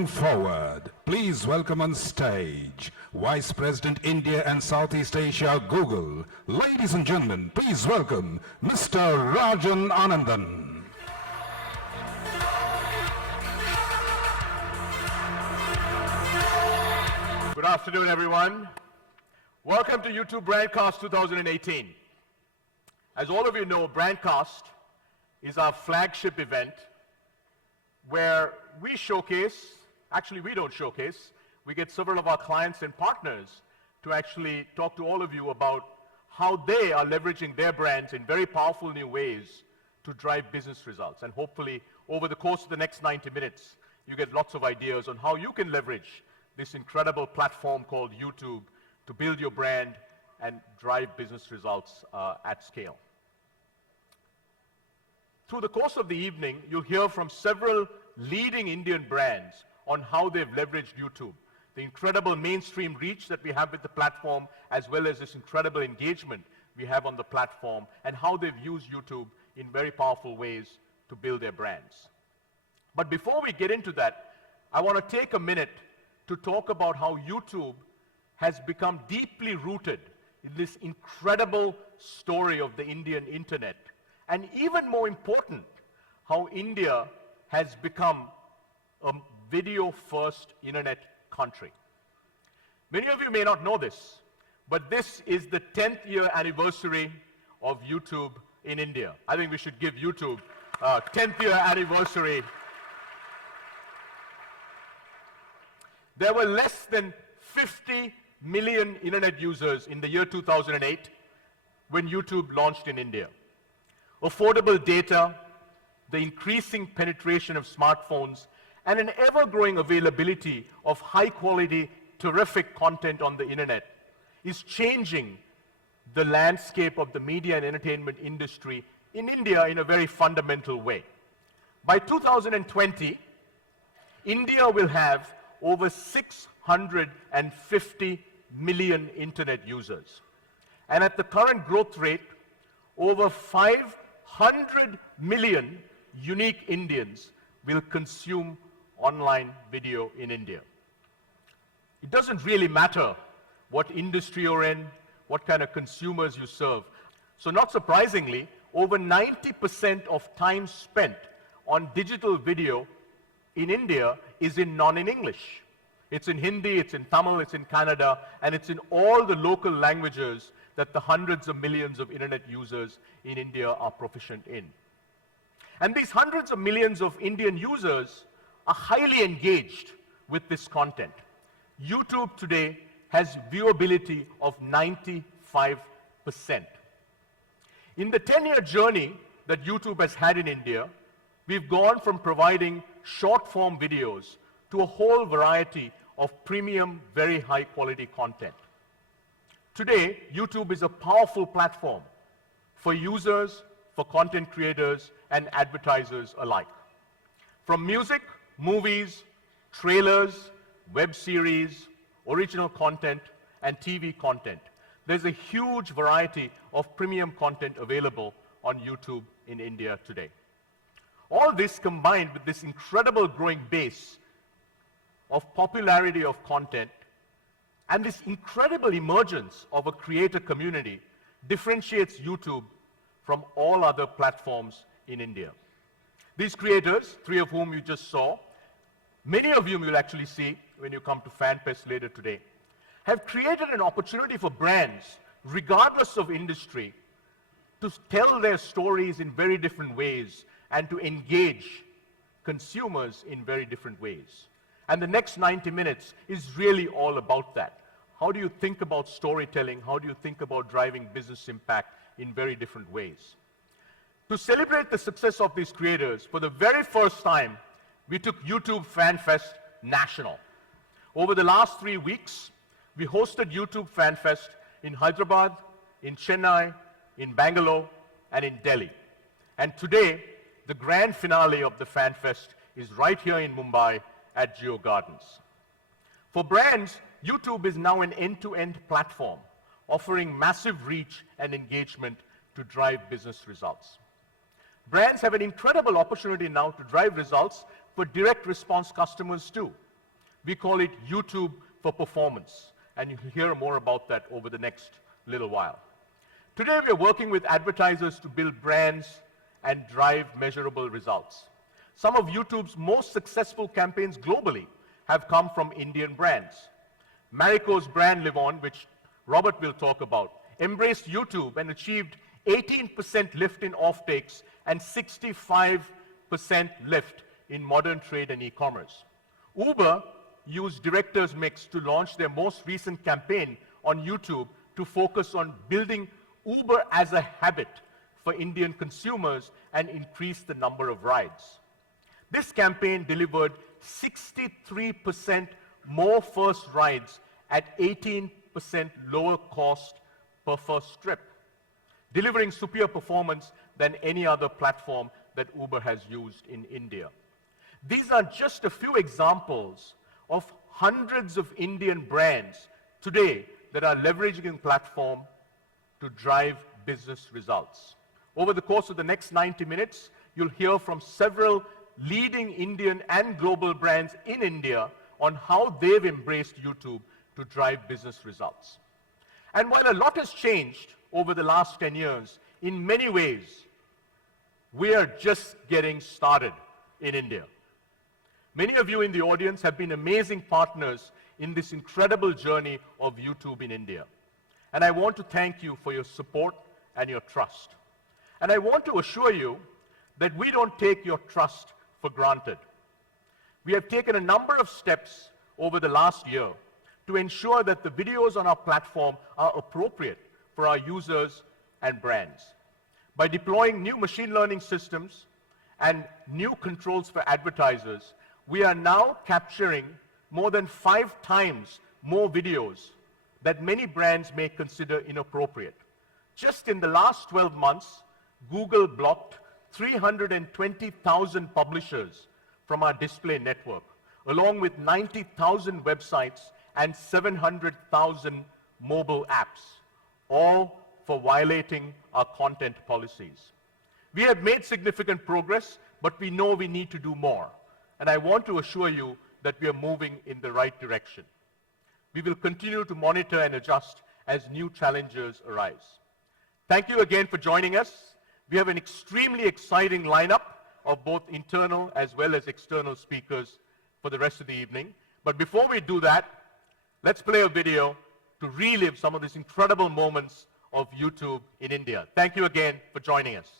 Moving forward, please welcome on stage Vice President India and Southeast Asia Google. Ladies and gentlemen, please welcome Mr. Rajan Anandan. Good afternoon, everyone. Welcome to YouTube Brandcast 2018. As all of you know, Brandcast is our flagship event where we showcase, actually we don't showcase, we get several of our clients and partners to actually talk to all of you about how they are leveraging their brands in very powerful new ways to drive business results. And hopefully, over the course of the next 90 minutes, you get lots of ideas on how you can leverage this incredible platform called YouTube to build your brand and drive business results at scale. Through the course of the evening, you'll hear from several leading Indian brands on how they've leveraged YouTube, the incredible mainstream reach that we have with the platform, as well as this incredible engagement we have on the platform, and how they've used YouTube in very powerful ways to build their brands. But before we get into that, I want to take a minute to talk about how YouTube has become deeply rooted in this incredible story of the Indian internet. And even more important, how India has become a video-first internet country. Many of you may not know this, but this is the 10th year anniversary of YouTube in India. I think we should give YouTube a 10th year anniversary. There were less than 50 million internet users in the year 2008 when YouTube launched in India. Affordable data, the increasing penetration of smartphones, and an ever-growing availability of high-quality, terrific content on the internet is changing the landscape of the media and entertainment industry in India in a very fundamental way. By 2020, India will have over 650 million internet users. And at the current growth rate, over 500 million unique Indians will consume online video in India. It doesn't really matter what industry you're in, what kind of consumers you serve. So not surprisingly, over 90% of time spent on digital video in India is in non-English. It's in Hindi, it's in Tamil, it's in Kannada, and it's in all the local languages that the hundreds of millions of internet users in India are proficient in. And these hundreds of millions of Indian users are highly engaged with this content. YouTube today has viewability of 95%. In the 10-year journey that YouTube has had in India, we've gone from providing short-form videos to a whole variety of premium, very high-quality content. Today, YouTube is a powerful platform for users, for content creators, and advertisers alike. From music, movies, trailers, web series, original content, and TV content, there's a huge variety of premium content available on YouTube in India today. All this combined with this incredible growing base of popularity of content and this incredible emergence of a creator community differentiates YouTube from all other platforms in India. These creators, three of whom you just saw, many of whom you'll actually see when you come to FanFest later today, have created an opportunity for brands, regardless of industry, to tell their stories in very different ways and to engage consumers in very different ways. And the next 90 minutes is really all about that. How do you think about storytelling? How do you think about driving business impact in very different ways? To celebrate the success of these creators, for the very first time, we took YouTube FanFest national. Over the last 3 weeks, we hosted YouTube FanFest in Hyderabad, in Chennai, in Bangalore, and in Delhi. And today, the grand finale of the FanFest is right here in Mumbai at Geo Gardens. For brands, YouTube is now an end-to-end platform, offering massive reach and engagement to drive business results. Brands have an incredible opportunity now to drive results for direct response customers too, We call it YouTube for Performance, and you'll hear more about that over the next little while. Today, we are working with advertisers to build brands and drive measurable results. Some of YouTube's most successful campaigns globally have come from Indian brands. Marico's brand Live On, which Robert will talk about, embraced YouTube and achieved 18% lift in offtakes and 65% lift in modern trade and e-commerce. Uber used Director's Mix to launch their most recent campaign on YouTube to focus on building Uber as a habit for Indian consumers and increase the number of rides. This campaign delivered 63% more first rides at 18% lower cost per first trip, delivering superior performance than any other platform that Uber has used in India. These are just a few examples of hundreds of Indian brands today that are leveraging the platform to drive business results. Over the course of the next 90 minutes, you'll hear from several leading Indian and global brands in India on how they've embraced YouTube to drive business results. And while a lot has changed over the last 10 years, in many ways, we are just getting started in India. Many of you in the audience have been amazing partners in this incredible journey of YouTube in India. And I want to thank you for your support and your trust. And I want to assure you that we don't take your trust for granted. We have taken a number of steps over the last year to ensure that the videos on our platform are appropriate for our users and brands. By deploying new machine learning systems and new controls for advertisers, we are now capturing more than 5 times more videos that many brands may consider inappropriate. Just in the last 12 months, Google blocked 320,000 publishers from our display network, along with 90,000 websites and 700,000 mobile apps, all for violating our content policies. We have made significant progress, but we know we need to do more. And I want to assure you that we are moving in the right direction. We will continue to monitor and adjust as new challenges arise. Thank you again for joining us. We have an extremely exciting lineup of both internal as well as external speakers for the rest of the evening. But before we do that, let's play a video to relive some of these incredible moments of YouTube in India. Thank you again for joining us.